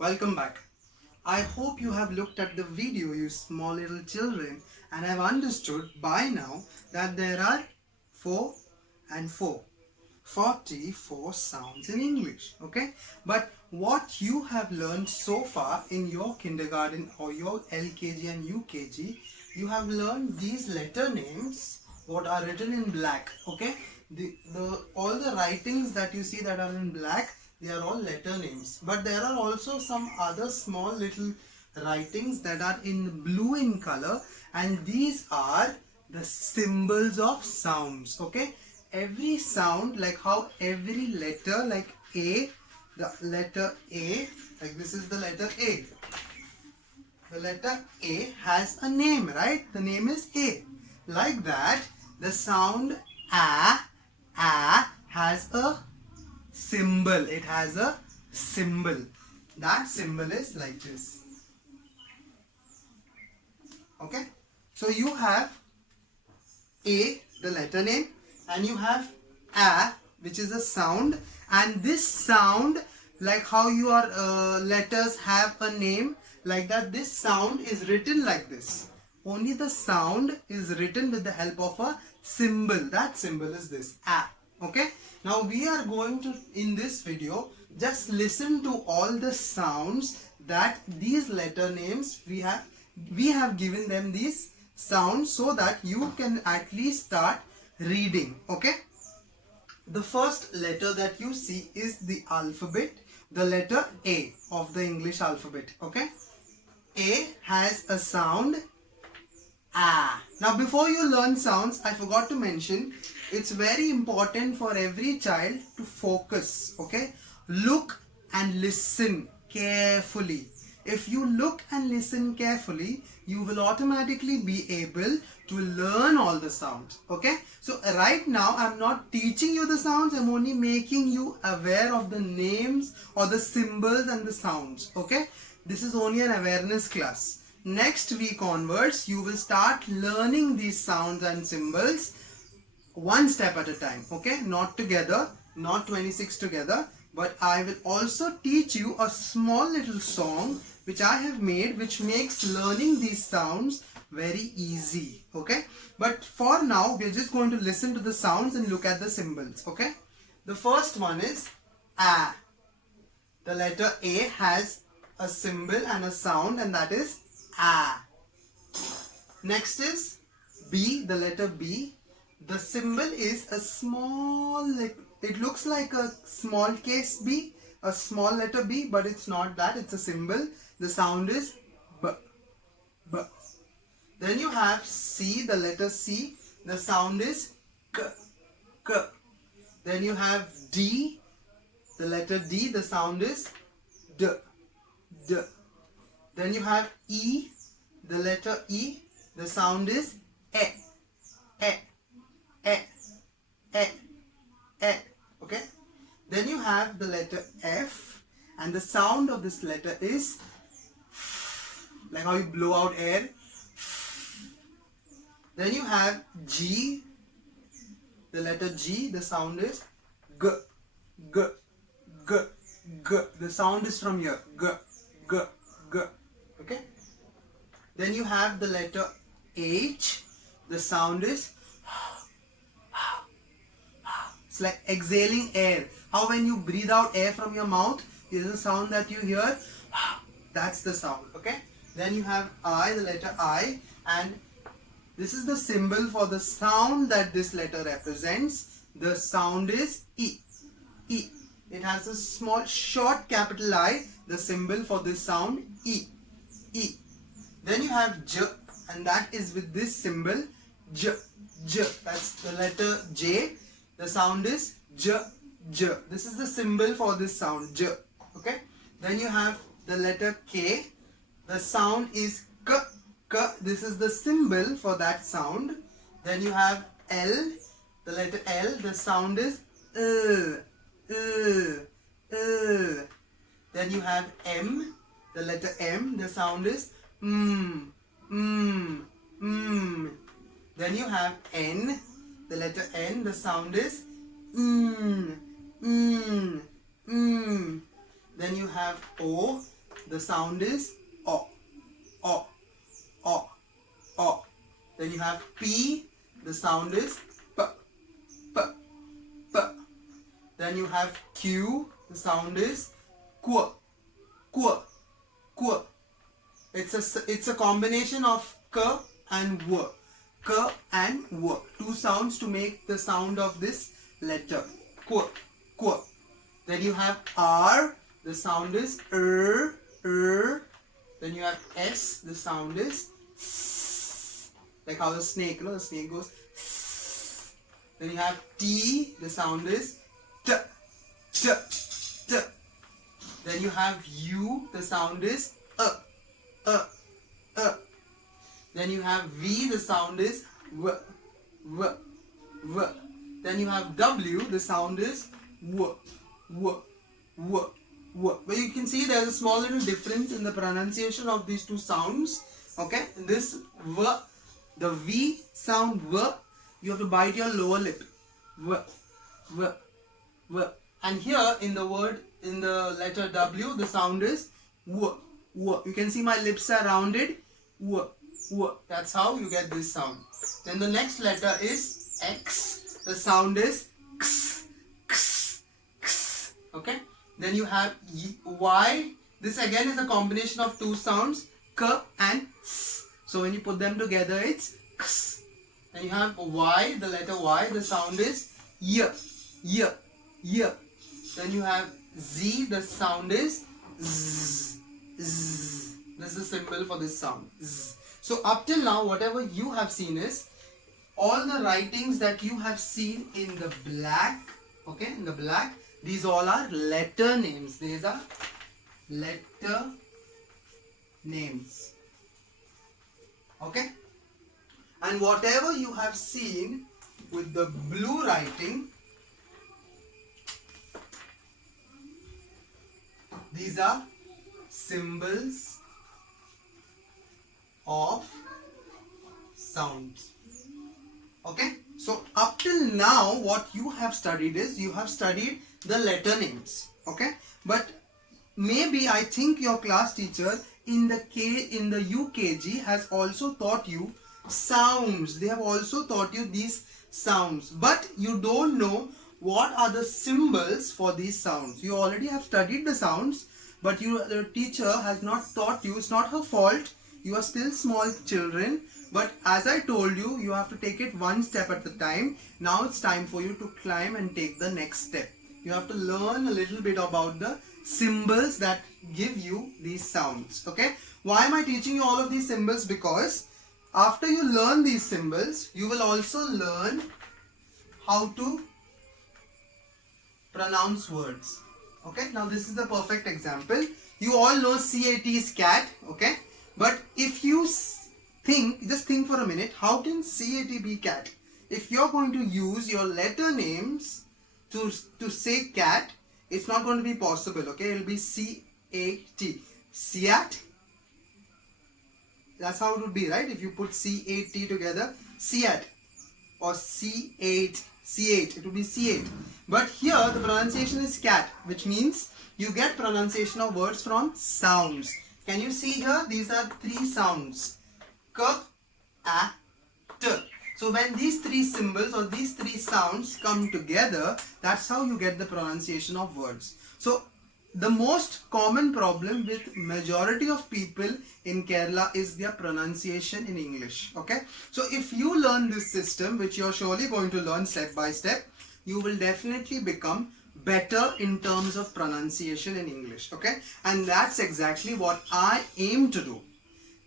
Welcome back. I hope you have looked at the video, you small little children, and have understood by now that there are 4 and 4. 44 sounds in English, okay? But what you have learned so far in your kindergarten or your LKG and UKG, you have learned these letter names what are written in black, okay? The all the writings that you see that are in black, they are all letter names. But there are also some other small little writings that are in blue in color, and these are the symbols of sounds, okay? Every sound, like how every letter, like A, the letter A, like this is the letter A. The letter A has a name, right? The name is A. Like that, the sound A has a symbol. It has a symbol. That symbol is like this. Okay? So you have A, the letter name, and you have A, which is a sound, and this sound, like how your letters have a name, like that, this sound is written like this. Only the sound is written with the help of a symbol. That symbol is this A. Okay? Now we are going to, in this video, just listen to all the sounds that these letter names we have given them these sounds so that you can at least start reading. Okay? The first letter that you see is the alphabet, the letter A of the English alphabet. Okay? A has a sound A. Now before you learn sounds, I forgot to mention, it's very important for every child to focus. Okay? Look and listen carefully. If you look and listen carefully, you will automatically be able to learn all the sounds. Okay? So right now I'm not teaching you the sounds, I'm only making you aware of the names or the symbols and the sounds. Okay? This is only an awareness class. Next week onwards, you will start learning these sounds and symbols one step at a time. Okay? Not together, not 26 together, but I will also teach you a small little song which I have made, which makes learning these sounds very easy. Okay? But for now, we're just going to listen to the sounds and look at the symbols. Okay? The first one is A. The letter A has a symbol and a sound, and that is A. Next is B, the letter B. The symbol is a small, like, it looks like a small case B, a small letter B, but it's not that, it's a symbol. The sound is B, B. Then you have C, the letter C. The sound is K, K. Then you have D, the letter D. The sound is D, D. Then you have E, the letter E. The sound is E, E, E, E, E. Okay? Then you have the letter F, and the sound of this letter is like how you blow out air. Then you have G, the letter G. The sound is G, G, G, G. The sound is from here. G, G, G. Okay? Then you have the letter H. The sound is, it's like exhaling air. How when you breathe out air from your mouth, is the sound that you hear. That's the sound. Okay? Then you have I, the letter I, and this is the symbol for the sound that this letter represents. The sound is E, E. It has a small short capital I. The symbol for this sound, E, E. Then you have J, and that is with this symbol, J, J. That's the letter J. The sound is J, J. This is the symbol for this sound, J. Okay? Then you have the letter K. The sound is K, K. This is the symbol for that sound. Then you have L, the letter L. The sound is Then you have M, the letter M. The sound is Then you have N, the letter N. The sound is Then you have O, the sound is O, O, O, O. Then you have P, the sound is P, P, P. Then you have Q, the sound is Qu, Qu, Qu. It's a combination of K and W. K and W. Two sounds to make the sound of this letter. Qu, Qu. Then you have R, the sound is R. Then you have S, the sound is S. Like how the snake, the snake goes S. Then you have T, the sound is T, T, T. Then you have U, the sound is Then you have V, the sound is W, W, W. Then you have W, the sound is W, W, W, W. But you can see there's a small little difference in the pronunciation of these two sounds. Okay, this W, the V sound W, you have to bite your lower lip. W, W, W. And here in the word, in the letter W, the sound is W, W. You can see my lips are rounded. W, W. That's how you get this sound. Then the next letter is X. The sound is X, X, X. Okay. Then you have Y. This again is a combination of two sounds, K and S. So when you put them together, it's X. Then you have Y, the letter Y. The sound is Y, Y, Y. Then you have Z. The sound is Z, Z. This is the symbol for this sound. Z. So up till now, whatever you have seen is all the writings that you have seen in the black. Okay, in the black. These all are letter names. These are letter names. Okay. And whatever you have seen with the blue writing, these are symbols of sounds. Okay. So up till now what you have studied is you have studied the letter names. Okay. But maybe I think your class teacher in the UKG has also taught you sounds. They have also taught you these sounds. But you don't know what are the symbols for these sounds. You already have studied the sounds, but the teacher has not taught you. It's not her fault. You are still small children. But as I told you, you have to take it one step at a time. Now it's time for you to climb and take the next step. You have to learn a little bit about the symbols that give you these sounds. Okay. Why am I teaching you all of these symbols? Because after you learn these symbols, you will also learn how to pronounce words. Okay. Now this is the perfect example. You all know CAT is cat. Okay. But if you just think for a minute, how can CAT be cat? If you're going to use your letter names to say cat, it's not going to be possible. Okay, it'll be CAT. Ciat. That's how it would be, right? If you put CAT together, Ciat or C8, C8, it would be C8. But here the pronunciation is cat, which means you get pronunciation of words from sounds. Can you see here? These are three sounds. K, A, T. So when these three symbols or these three sounds come together, that's how you get the pronunciation of words. So the most common problem with majority of people in Kerala is their pronunciation in English. Okay. So if you learn this system, which you're surely going to learn step by step, you will definitely become better in terms of pronunciation in English. Okay. And that's exactly what I aim to do.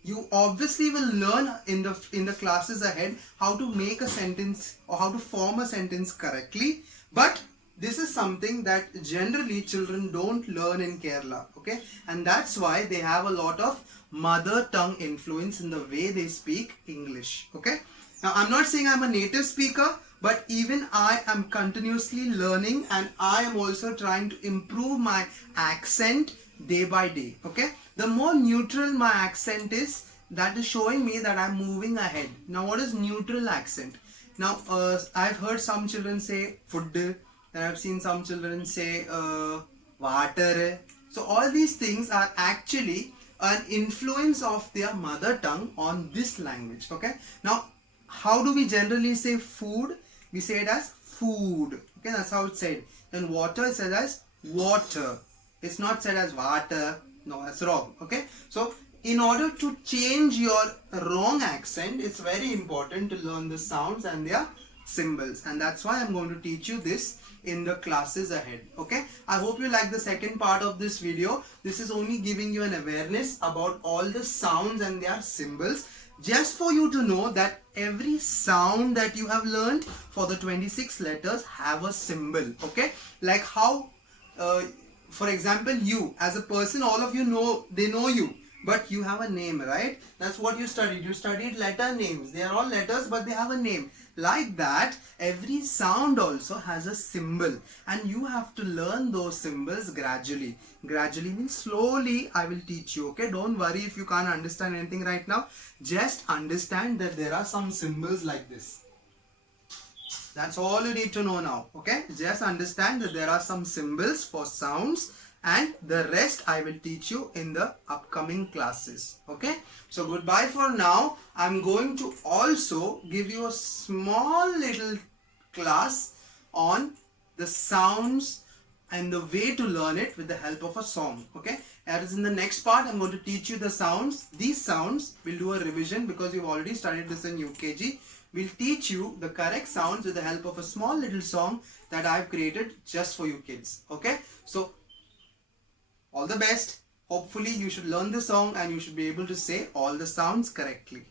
You obviously will learn in the classes ahead how to make a sentence or how to form a sentence correctly. But this is something that generally children don't learn in Kerala. Okay. And that's why they have a lot of mother tongue influence in the way they speak English. Okay. Now I'm not saying I'm a native speaker, but even I am continuously learning and I am also trying to improve my accent day by day. Okay. The more neutral my accent is, that is showing me that I'm moving ahead. Now what is neutral accent? Now I've heard some children say food, and I've seen some children say water, So all these things are actually an influence of their mother tongue on this language. Okay. Now, how do we generally say food? We say it as food. Okay, that's how it's said. Then water is said as water. It's not said as water. No, that's wrong. Okay. So in order to change your wrong accent, it's very important to learn the sounds and their symbols, and that's why I'm going to teach you this in the classes ahead. Okay, I hope you like the second part of this video. This is only giving you an awareness about all the sounds and their symbols, just for you to know that every sound that you have learned for the 26 letters have a symbol. Okay, like how for example, you as a person, all of you know, they know you, but you have a name, right? That's what you studied. You studied letter names. They are all letters, but they have a name. Like that, every sound also has a symbol, and you have to learn those symbols gradually. Gradually means slowly. I will teach you. Okay, don't worry if you can't understand anything right now. Just understand that there are some symbols like this. That's all you need to know now. Okay, just understand that there are some symbols for sounds, and the rest I will teach you in the upcoming classes. Okay, so goodbye for now. I'm going to also give you a small little class on the sounds and the way to learn it with the help of a song. Okay, as in the next part, I'm going to teach you the sounds. These sounds, we'll do a revision because you've already studied this in UKG. We'll teach you the correct sounds with the help of a small little song that I've created just for you kids. Okay, so all the best. Hopefully you should learn the song and you should be able to say all the sounds correctly.